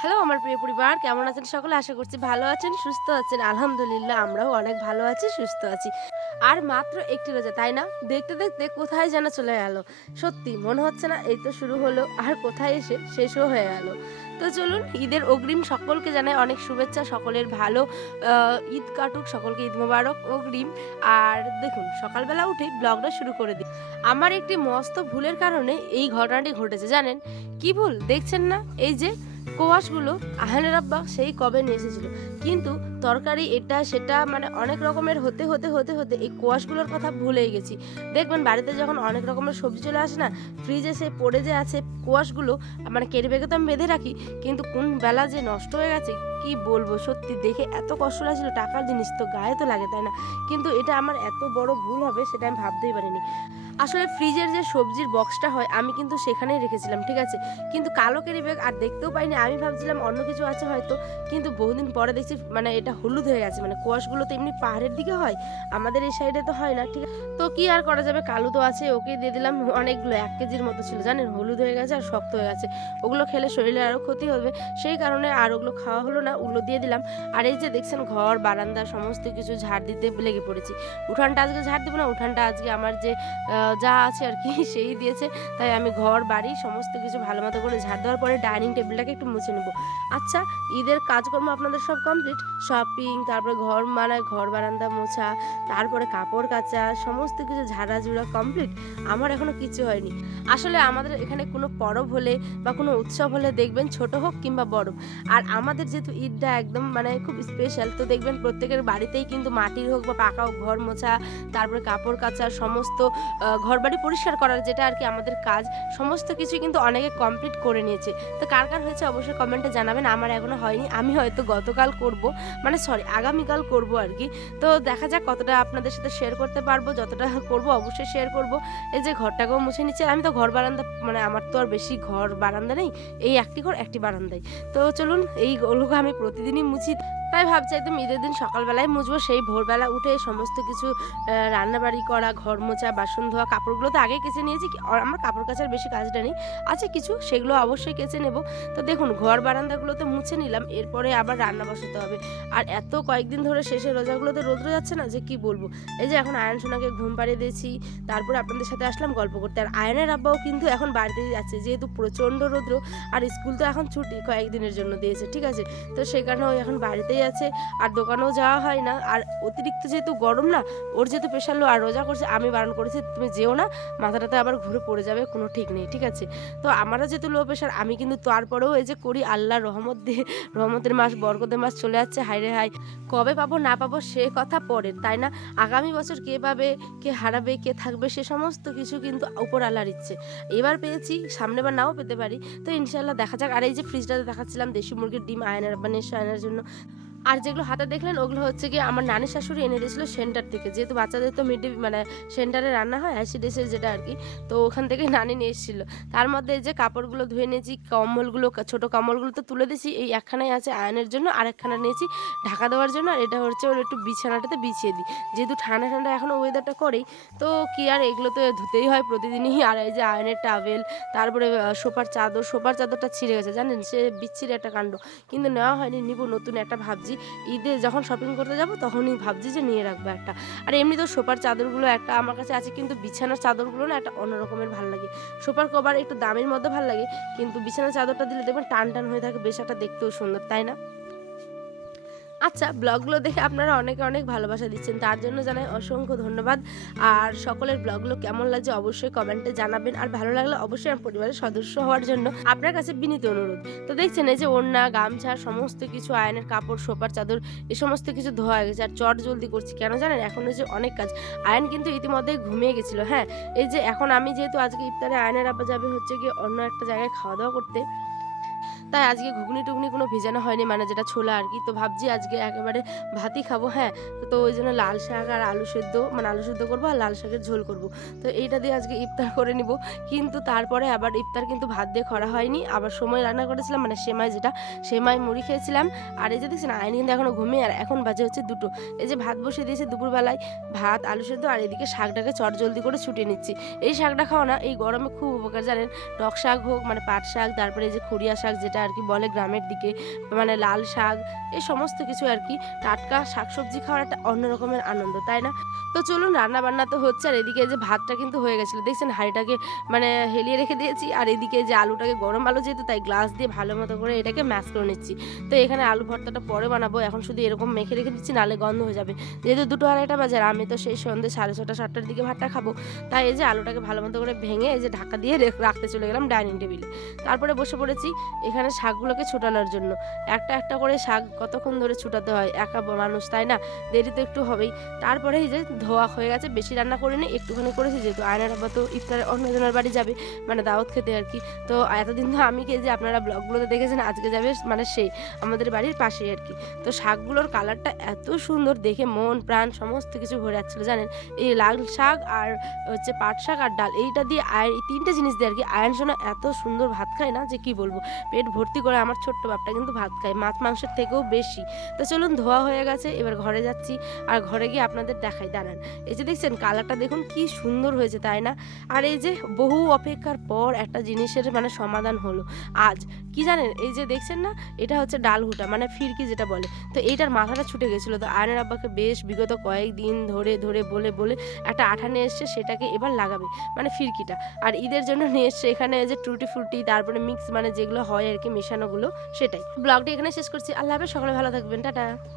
Hello, আমার প্রিয় পরিবার, কেমন আছেন সকলে? আশা করছি ভালো আছেন, সুস্থ আছেন। আলহামদুলিল্লাহ, আমরাও অনেক ভালো আছি, সুস্থ আছি। আর মাত্র একটি রোজা, তাই না? দেখতে দেখতে কোথায় যেন চলে গেল সত্যি, মনে হচ্ছে না এই তো শুরু হলো, আর কোথায় এসে শেষও হয়ে গেল। তো চলুন, ঈদের অগ্রিম সকলকে জানাই অনেক শুভেচ্ছা, সকলের ভালো ঈদ কাটুক, সকলকে ঈদ মোবারক, অগ্রিম। আর দেখুন, সকালবেলা উঠেই ব্লগটা শুরু করে দিই। আমার একটি মস্ত ভুলের কারণে এই ঘটনাটি ঘটেছে, জানেন? কি ভুল? দেখছেন না? এই যে কোয়াশগুলো আহানের আব্বা সেই কবে নিয়ে এসেছিল। কিন্তু তরকারি এটা সেটা মানে অনেক রকমের হতে হতে হতে হতে এই কোয়াশগুলোর কথা ভুলেই গেছি। দেখবেন বাড়িতে যখন অনেক রকমের সবজি চলে আসে না ফ্রিজে সে পড়ে যে আছে কোয়াশগুলো মানে কেটে বেগে তো আমি বেঁধে রাখি, কিন্তু কোন বেলা যে নষ্ট হয়ে গেছে কি বলব? সত্যি দেখে এত কষ্ট লাগছিল, টাকার জিনিস তো গায়ে তো লাগে, তাই না? কিন্তু এটা আমার এত বড় ভুল হবে সেটা আমি ভাবতেই পারিনি। আসলে ফ্রিজের যে সবজির বক্সটা হয়, আমি কিন্তু সেখানেই রেখেছিলাম, ঠিক আছে? কিন্তু কালো কেরি ব্যাগ আর দেখতেও পাইনি। আমি ভাবছিলাম অন্য কিছু আছে হয়তো, কিন্তু বহুদিন পরে দেখছি মানে এটা হলুদ হয়ে গেছে। মানে কোয়াশগুলো তো এমনি পাহাড়ের দিকে হয়, আমাদের এই সাইডে তো হয় না, ঠিক তো কি আর করা যাবে? কালু তো আছে, ওকে দিয়ে দিলাম অনেকগুলো, এক কেজির মতো ছিল, জানেন? হলুদ হয়ে গেছে আর শক্ত হয়ে গেছে। ওগুলো খেলে শরীরে আরও ক্ষতি হবে, সেই কারণে আর ওগুলো খাওয়া হলো না, ওগুলো দিয়ে দিলাম। আর এই যে দেখছেন, ঘর, বারান্দা, সমস্ত কিছু ঝাড় দিতে লেগে পড়েছি। উঠানটা আজকে ঝাড় দেবো না, উঠানটা আজকে আমার যে যা আছে আর কি, সেই দিয়েছে। তাই আমি ঘর, বাড়ি সমস্ত কিছু ভালো মতো করে ঝাড় দেওয়ার পরে ডাইনিং টেবিলটাকে একটু মুছে নেব। আচ্ছা ঈদের কাজকর্ম আপনাদের সব কমপ্লিট শপিং তারপরে ঘর মানে ঘর বারান্দা মোছা, তারপরে কাপড় কাচা, সমস্ত কিছু ঝাড়া ঝুড়া কমপ্লিট আমার এখনও কিছু হয়নি। আসলে আমাদের এখানে কোনো পরব হলে বা কোনো উৎসব হলে দেখবেন ছোট হোক কিংবা বড়। আর আমাদের যেহেতু ঈদটা একদম মানে খুব স্পেশাল তো দেখবেন প্রত্যেকের বাড়িতেই কিন্তু মাটির হোক বা পাকা হোক ঘর মোছা, তারপরে কাপড় কাচা, সমস্ত ঘরবাড়ি পরিষ্কার করার যেটা আর কি আমাদের কাজ, সমস্ত কিছু কিন্তু অনেকে কমপ্লিট করে নিয়েছে। তো কার কার হয়েছে অবশ্যই কমেন্টে জানাবেন, আমার এখনও হয়নি, আমি হয়তো গতকাল করব মানে সরি আগামীকাল করব আর কি। তো দেখা যাক কতটা আপনাদের সাথে শেয়ার করতে পারব, যতটা করব অবশ্যই শেয়ার করব। এই যে ঘরটাকেও মুছে নিচ্ছে আমি তো ঘর বারান্দা মানে আমার তো আর বেশি ঘর বারান্দা নেই, এই একটি ঘর, একটি বারান্দায় তো চলুন, এই গুলোকে আমি প্রতিদিনই মুছি তাই ভাবছি একদম ঈদের দিন সকালবেলায় মুছবো। সেই ভোরবেলা উঠে সমস্ত কিছু রান্নাবাড়ি করা, ঘর মোছা, বাসন ধোয়া, কাপড়গুলো তো আগে কেচে নিয়েছি। আমার কাপড় কাচার বেশি কাজটা নেই। আছে কিছু, সেগুলো অবশ্যই কেচে নেব। তো দেখুন, ঘর বারান্দাগুলো তো মুছে নিলাম, এরপরে আবার রান্না বসাতে হবে। আর এত কয়েকদিন ধরে শেষে রোজাগুলোতে রোদ্র যাচ্ছে না, যে কি বলব? এই যে এখন আয়ন সোনাকে ঘুম পাড়িয়ে দিয়েছি, তারপরে আপনাদের সাথে আসলাম গল্প করতে। আর আয়নের আব্বাও কিন্তু এখন বাড়িতেই যাচ্ছে, যেহেতু প্রচণ্ড রৌদ্র, আর স্কুল তো এখন ছুটি কয়েকদিনের জন্য দিয়েছে, ঠিক আছে? তো সেই কারণে ও এখন বাড়িতেই আছে, আর দোকানেও যাওয়া হয় না। আর অতিরিক্ত যেহেতু গরম না, ওর যেহেতু প্রেশার লো আর রোজা করছে, আমি বারণ করেছি, তুমি যেও না, মাথাটাতে আবার ঘুরে পড়ে যাবে, কোনো ঠিক নেই, ঠিক আছে? তো আমারও যেহেতু লো প্রেশার আমি কিন্তু তারপরেও এই যে করি আল্লাহ রহমত দিয়ে, রহমতের মাস, বরকতের মাস চলে যাচ্ছে হাই রে হাই কবে পাবো, না পাবো, সে কথা পরে তাই না? আগামী বছর কে পাবে, কে হারাবে, কে থাকবে, সে সমস্ত কিছু কিন্তু উপর আল্লাহর ইচ্ছে। এবার পেয়েছি, সামনে বার নাও পেতে পারি। তো ইনশাল্লাহ দেখা যাক, আর এই যে ফ্রিজটাতে দেখাচ্ছিলাম, দেশি মুরগির ডিম আয়নার মানে আয়নার জন্য। আর যেগুলো হাতে দেখলেন, ওগুলো হচ্ছে কি আমার নানি শাশুড়ি এনে দিয়েছিল সেন্টার থেকে। যেহেতু বাচ্চাদের তো মিড ডে মানে সেন্টারে রান্না হয় অ্যাসি ডেসের যেটা আর কি, তো ওখান থেকে নানি নিয়ে এসেছিল। তার মধ্যে যে কাপড়গুলো ধুয়ে নিয়েছি, কম্বলগুলো, ছোট কম্বলগুলো তো তুলে দিয়েছি, এই একখানাই আছে আয়নের জন্য, আর একখানা নিয়েছি ঢাকা দেওয়ার জন্য, আর এটা হচ্ছে ওর একটু বিছানাটাতে বিছিয়ে দিই। যেহেতু ঠান্ডা ঠান্ডা এখনও ওয়েদারটা করেই, তো কি আর এগুলো তো ধুতেই হয় প্রতিদিনই। আর এই যে আয়নের টাওয়েল তারপরে সোফার চাদর, সোফার চাদরটা ছিঁড়ে গেছে, জানেন? সে বিচ্ছিরি একটা কাণ্ড। কিন্তু নেওয়া হয়নি, নিব নতুন একটা ভাবছি। ঈদে যখন শপিং করতে যাব, তখনই ভাবছি যে নিয়ে রাখব একটা। আর এমনি তো সোফার চাদরগুলো একটা আমার কাছে আছে, কিন্তু বিছানার চাদরগুলো না একটা অন্যরকমের ভালো লাগে। সোফার কভার একটু দামের মধ্যে ভালো লাগে, কিন্তু বিছানার চাদরটা দিলে দেখবেন টান টান হয়ে থাকে, বেশ একটা দেখতেও সুন্দর, তাই না? আচ্ছা ব্লগগুলো দেখে আপনারা অনেকে অনেক ভালোবাসা দিচ্ছেন, তার জন্য জানাই অসংখ্য ধন্যবাদ। আর সকলের ব্লগগুলো কেমন লাগছে অবশ্যই কমেন্টে জানাবেন, আর ভালো লাগলে অবশ্যই আমার পরিবারের সদস্য হওয়ার জন্য আপনার কাছে বিনীত অনুরোধ। তো দেখছেন, এই যে ওড়না, গামছা, সমস্ত কিছু, আয়নের কাপড় সোপার চাদর, এ সমস্ত কিছু ধোয়া হয়ে গেছে, আর চট জলদি করছি। কেন জানেন, এখন যে অনেক কাজ। আয়ন কিন্তু ইতিমধ্যে ঘুমিয়ে গেছিল হ্যাঁ? এই যে এখন আমি যেহেতু আজকে ইফতারে, আয়নের আব্বা যাবে হচ্ছে গিয়ে অন্য একটা জায়গায় খাওয়া দাওয়া করতে। তাই আজকে ঘুগনি টুগনি কোনো ভেজানো হয়নি মানে যেটা ছোলা আর কি। তো ভাবছি আজকে একেবারে ভাতই খাব হ্যাঁ। তো ওই জন্য লাল শাক আর আলু সেদ্ধ মানে আলু সেদ্ধ করব আর লাল শাকের ঝোল করব। তো এইটা দিয়ে আজকে ইফতার করে নিব। কিন্তু তারপরে আবার ইফতার কিন্তু ভাত দিয়ে করা হয়নি। আবার সময় রান্না করেছিলাম মানে সেমাই যেটা, সেমাই মুড়ি খেয়েছিলাম। আর এই যে দেখছেন আইনি কিন্তু এখনও ঘুমিয়ে, আর এখন বাজে হচ্ছে দুটো। এই যে ভাত বসিয়ে দিয়েছে দুপুরবেলায়, ভাত, আলু সেদ্ধ, আর এদিকে শাকটাকে চট জলদি করে ছুটিয়ে নিচ্ছি। এই শাকটা খাওয়া না, এই গরমে খুব উপকার, জানেন? টক শাক হোক মানে পাট শাক, তারপরে এই যে খুরিয়া শাক যেটা যেটা আর কি বলে গ্রামের দিকে মানে লাল শাক এই সমস্ত কিছু আর কি, টাটকা শাকসবজি খাওয়ার একটা অন্য রকমের আনন্দ, তাই না? তো চলুন রান্না বান্না তো হচ্ছে, আর এদিকে যে ভাতটা কিন্তু হয়ে গেছিল, দেখছেন হাঁড়িটাকে মানে হেলিয়ে রেখে দিয়েছি, আর এদিকে যে আলুটাকে গরম আলু যেহেতু, তাই গ্লাস দিয়ে ভালো মতো করে এটাকে ম্যাশ করে নিচ্ছি। তো এখানে আলু ভর্তাটা পরে বানাবো, এখন শুধু এরকম মেখে রেখে দিচ্ছি নালে গন্ধ হয়ে যাবে। যেহেতু দুটো আড়াইটা বাজার আমি তো সেই সন্ধ্যে সাড়ে ছটা, সাতটার দিকে ভাতটা খাব, তাই এই যে আলুটাকে ভালো মতো করে ভেঙে এই যে ঢাকা দিয়ে রাখতে চলে গেলাম ডাইনিং টেবিলে। তারপরে বসে পড়েছি, এখানে শাকগুলোকে ছুটানোর জন্য। একটা একটা করে শাক কতক্ষণ ধরে ছুটাতে হয়? একা মানুষ, তাই না? দেরি তো একটু হবেই। তারপরে এই যে ধোয়া হয়ে গেছে, বেশি রান্না করে করিনি একটুখানি করেছি যেহেতু আয়নার আব্বা তো ইফতারে অন্যজনের বাড়ি যাবে মানে দাওয়াত খেতে আর কি। তো এতদিন তো আমি যে আপনারা ব্লগগুলোতে দেখেছেন, আজকে যাবে মানে সে, আমাদের বাড়ির পাশেই আর কি। তো শাকগুলোর কালারটা এত সুন্দর, দেখে মন, প্রাণ সমস্ত কিছু ভরে যাচ্ছিল, জানেন? এই লাল শাক আর হচ্ছে পাট শাক আর ডাল, এইটা দিয়ে আয় এই তিনটে জিনিস দিয়ে আর কি আয়ন সোনা এত সুন্দর ভাত খায় না যে কি বলব? পেট ভর্তি করে আমার ছোট্ট বাপটা কিন্তু ভাত খায়, মাছ মাংসের থেকেও বেশি। তো চলুন ধোয়া হয়ে গেছে, এবার ঘরে যাচ্ছি। আর ঘরে গিয়ে আপনাদের দেখাই, দাঁড়ান। এই যে দেখছেন, কালারটা দেখুন কি সুন্দর হয়েছে, তাই না? আর এই যে বহু অপেক্ষার পর একটা জিনিসের মানে সমাধান হলো। আজ, কি জানেন? এই যে দেখছেন না, এটা হচ্ছে ডালহুটা মানে ফিরকি যেটা বলে। তো এইটার মাথাটা ছুটে গেছিল। তো আয়নের আব্বাকে বেশ বিগত কয়েকদিন ধরে ধরে, বলে বলে একটা আঠা নিয়ে এসছে, সেটাকে এবার লাগাবে মানে ফিরকিটা। আর ঈদের জন্য নিয়ে এসছে এখানে যে টুটি ফুটি তারপরে মিক্স মানে যেগুলো হয় আর কি মেশানোগুলো সেটাই। ব্লগটি এখানে শেষ করছি। আল্লাহ হাফেজ সকালে ভালো থাকবেন। টাটা।